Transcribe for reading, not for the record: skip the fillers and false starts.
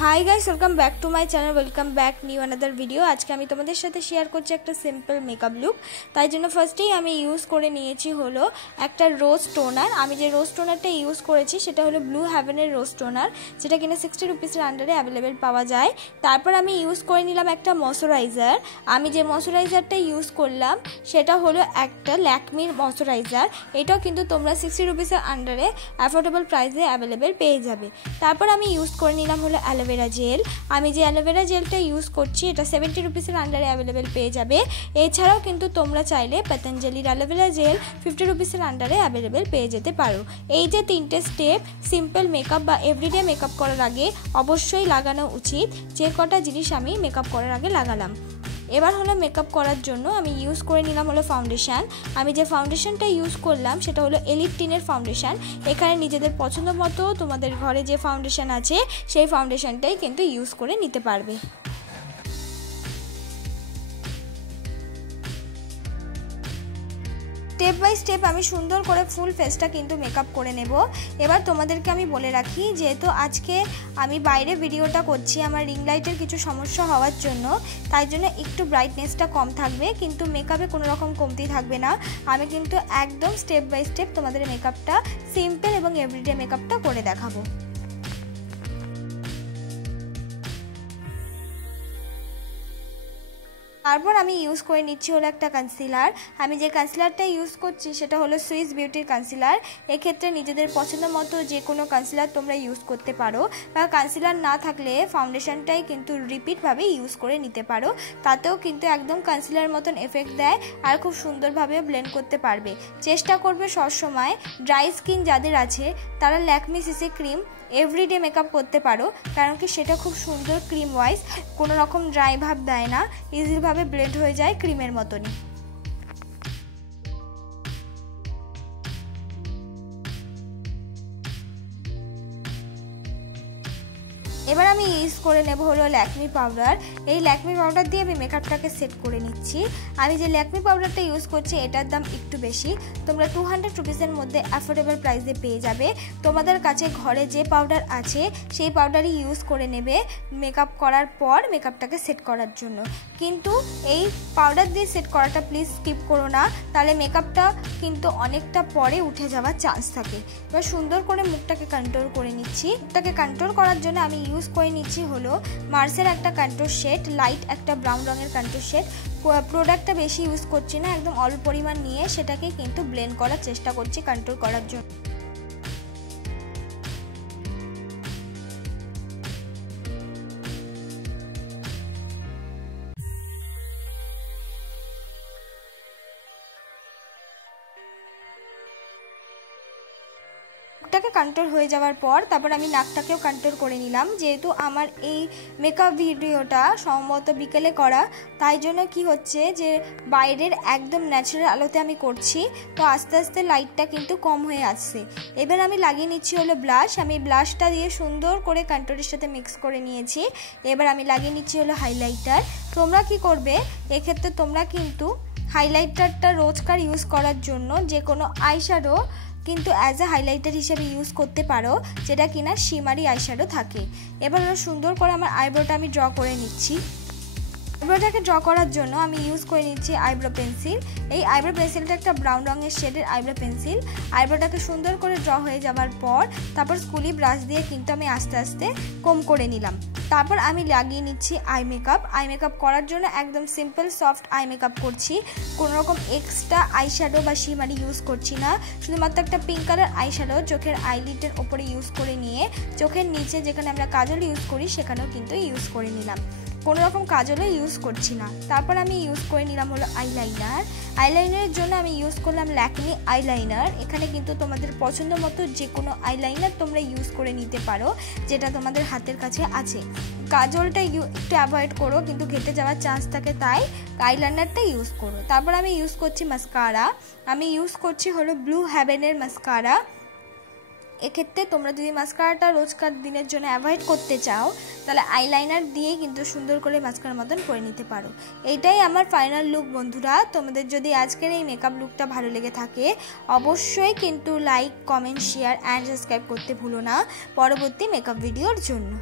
High guys welcome back to my channel welcome back new another video. आज के तुम्हारे साथे शेयर करছি একটা সিম্পল মেকআপ লুক। তাই জন্য ফার্স্টেই আমি ইউজ করে নিয়েছি হলো একটা রোজ টোনার। আমি যে রোজ টোনারটা ইউজ করেছি সেটা হলো ব্লু হেভেনের রোজ টোনার, যেটা কিনা 60 রুপিসের আন্ডারে অ্যাভেলেবেল পাওয়া যায়। তারপর আমি ইউজ করে নিলাম একটা ময়শ্চারাইজার। আমি যে ময়শ্চারাইজারটা ইউজ করলাম সেটা হলো একটা ল্যাকমির ময়শ্চারাইজার। এটাও কিন্তু তোমরা 60 রুপিসের আন্ডারে অ্যাফোর্ডেবল প্রাইসে অ্যাভেলেবেল পেয়ে যাবে। তারপর আমি ইউজ করে নিলাম হলো অ্যালোভেরা জেল। আমি যে অ্যালোভেরা জেলটা ইউজ করছি এটা 70 রুপিসের আন্ডারে অ্যাভেলেবেল পেয়ে যাবে। এছাড়াও কিন্তু তোমরা চাইলে পতঞ্জলির অ্যালোভেরা জেল 50 রুপিসের আন্ডারে অ্যাভেলেবেল পেয়ে যেতে পারো। এই যে তিনটে স্টেপ সিম্পল মেকআপ বা এভরিডে মেকআপ করার আগে অবশ্যই লাগানো উচিত, যে কটা জিনিস আমি মেকআপ করার আগে লাগালাম। এবার হলো মেকআপ করার জন্য আমি ইউজ করে নিলাম হলো ফাউন্ডেশন। আমি যে ফাউন্ডেশনটা ইউজ করলাম সেটা হলো এলিট টিনের ফাউন্ডেশন। এখানে নিজেদের পছন্দ মতো তোমাদের ঘরে যে ফাউন্ডেশন আছে সেই ফাউন্ডেশনটাই কিন্তু ইউজ করে নিতে পারবে। স্টেপ বাই স্টেপ আমি সুন্দর করে ফুল ফেসটা কিন্তু মেকআপ করে নেব। এবার তোমাদেরকে আমি বলে রাখি, যেহেতু আজকে আমি বাইরে ভিডিওটা করছি আমার রিং লাইটের কিছু সমস্যা হওয়ার জন্য, তাই জন্য একটু ব্রাইটনেসটা কম থাকবে, কিন্তু মেকআপে কোনো রকম কমতি থাকবে না। আমি কিন্তু একদম স্টেপ বাই স্টেপ তোমাদের মেকআপটা সিম্পল এবং এভরিডে মেকআপটা করে দেখাবো। তারপর আমি ইউজ করে নিচ্ছি হলো একটা কনসিলার। আমি যে কনসিলারটা ইউজ করছি সেটা হলো সুইস বিউটির কনসিলার। এক্ষেত্রে নিজেদের পছন্দ মতো যে কোনো কনসিলার তোমরা ইউজ করতে পারো, বা কনসিলার না থাকলে ফাউন্ডেশনটাই কিন্তু রিপিটভাবে ইউজ করে নিতে পারো। তাতেও কিন্তু একদম কনসিলার মতন এফেক্ট দেয় আর খুব সুন্দরভাবে ব্লেন্ড করতে পারবে। চেষ্টা করবে সবসময় ড্রাই স্কিন যাদের আছে তারা Lakme CC cream everyday makeup করতে পারো, কারণ কি সেটা খুব সুন্দর ক্রিম ওয়াইজ, কোনো রকম ড্রাই ভাব দেয় না, ইজিভাবে ব্লেন্ড হয়ে যায় ক্রিমের মতনই। এবার আমি ইউজ করে নেব হলো ল্যাকমি পাউডার। এই ল্যাকমি পাউডার দিয়ে আমি মেকআপটাকে সেট করে নিচ্ছি। আমি যে ল্যাকমি পাউডারটা ইউজ করছি এটার দাম একটু বেশি, তোমরা 200 রুপিসের মধ্যে অ্যাফোর্ডেবল প্রাইসে পেয়ে যাবে। তোমাদের কাছে ঘরে যে পাউডার আছে সেই পাউডারই ইউজ করে নেবে মেকআপ করার পর মেকআপটাকে সেট করার জন্য। কিন্তু এই পাউডার দিয়ে সেট করাটা প্লিজ স্কিপ করো না, তাহলে মেকআপটা কিন্তু অনেকটা পরে উঠে যাওয়ার চান্স থাকে। এবার সুন্দর করে মুখটাকে কন্ট্রোল করে নিচ্ছি। মুখটাকে কন্ট্রোল করার জন্য আমি ইউজ করে নিচ্ছি হলো মার্সের একটা কন্ট্রোল শেড, লাইট একটা ব্রাউন রঙের কন্ট্রোল শেড। প্রোডাক্টটা বেশি ইউজ করছি না, একদম অল্প পরিমাণ নিয়ে সেটাকে কিন্তু ব্লেন্ড করার চেষ্টা করছি কন্ট্রোল করার জন্য। মুখটাকে কন্ট্রোল হয়ে যাওয়ার পর তারপর আমি নাকটাকেও কন্ট্রোল করে নিলাম। যেহেতু আমার এই মেকআপ ভিডিওটা সম্ভবত বিকেলে করা, তাই জন্য কি হচ্ছে যে বাইরের একদম ন্যাচারাল আলোতে আমি করছি, তো আস্তে আস্তে লাইটটা কিন্তু কম হয়ে আসছে। এবার আমি লাগিয়ে নিচ্ছি হলো ব্লাশ। আমি ব্লাশটা দিয়ে সুন্দর করে কন্ট্রোলের সাথে মিক্স করে নিয়েছি। এবার আমি লাগিয়ে নিচ্ছি হলো হাইলাইটার। তোমরা কি করবে এক্ষেত্রে, তোমরা কিন্তু হাইলাইটারটা রোজকার ইউজ করার জন্য যে কোনো আইশ্যাডো কিন্তু অ্যাজ এ হাইলাইটার হিসেবে ইউজ করতে পারো, যেটা কিনা শিমারি আইশ্যাডো থাকে। এবার সুন্দর করে আমার আইব্রোটা আমি ড্র করে নিচ্ছি। আইব্রোটাকে ড্র করার জন্য আমি ইউজ করে নিচ্ছি আইব্রো পেন্সিল। এই আইব্রো পেন্সিলটা একটা ব্রাউন রঙের শেডের আইব্রো পেন্সিল। আইব্রোটাকে সুন্দর করে ড্র হয়ে যাওয়ার পর তারপর স্কুলি ব্রাশ দিয়ে কিন্তু আমি আস্তে আস্তে কম করে নিলাম। তারপর আমি লাগিয়ে নিচ্ছি আই মেকআপ। আই মেকআপ করার জন্য একদম সিম্পল সফট আই মেকআপ করছি, কোনো রকম এক্সট্রা আইশ্যাডো বা শিমারি ইউজ করছি না। শুধুমাত্র একটা পিঙ্ক কালার আইশ্যাডো চোখের আইলিডের ওপরে ইউজ করে নিয়ে চোখের নিচে যেখানে আমরা কাজল ইউজ করি সেখানেও কিন্তু ইউজ করে নিলাম, কোনো রকম কাজলও ইউজ করছি না। তারপর আমি ইউজ করে নিলাম হলো আইলাইনার। আইলাইনারের জন্য আমি ইউজ করলাম ল্যাকমি আইলাইনার। এখানে কিন্তু তোমাদের পছন্দ মতো যে কোনো আইলাইনার তোমরা ইউজ করে নিতে পারো, যেটা তোমাদের হাতের কাছে আছে। কাজলটা একটু অ্যাভয়েড করো, কিন্তু ঘেটে যাওয়ার চান্স থাকে, তাই আইলাইনারটা ইউজ করো। তারপর আমি ইউজ করছি মাস্কারা। আমি ইউজ করছি হলো ব্লু হেভেনের মাস্কারা। এক্ষেত্রে তোমরা যদি মাস্কারাটা রোজকার দিনের জন্য অ্যাভয়েড করতে চাও তাহলে আইলাইনার দিয়েই কিন্তু সুন্দর করে মাস্কারার মতন করে নিতে পারো। এইটাই আমার ফাইনাল লুক বন্ধুরা। তোমাদের যদি আজকের এই মেকআপ লুকটা ভালো লেগে থাকে অবশ্যই কিন্তু like, comment, share and subscribe করতে ভুলো না পরবর্তী মেকআপ ভিডিওর জন্য।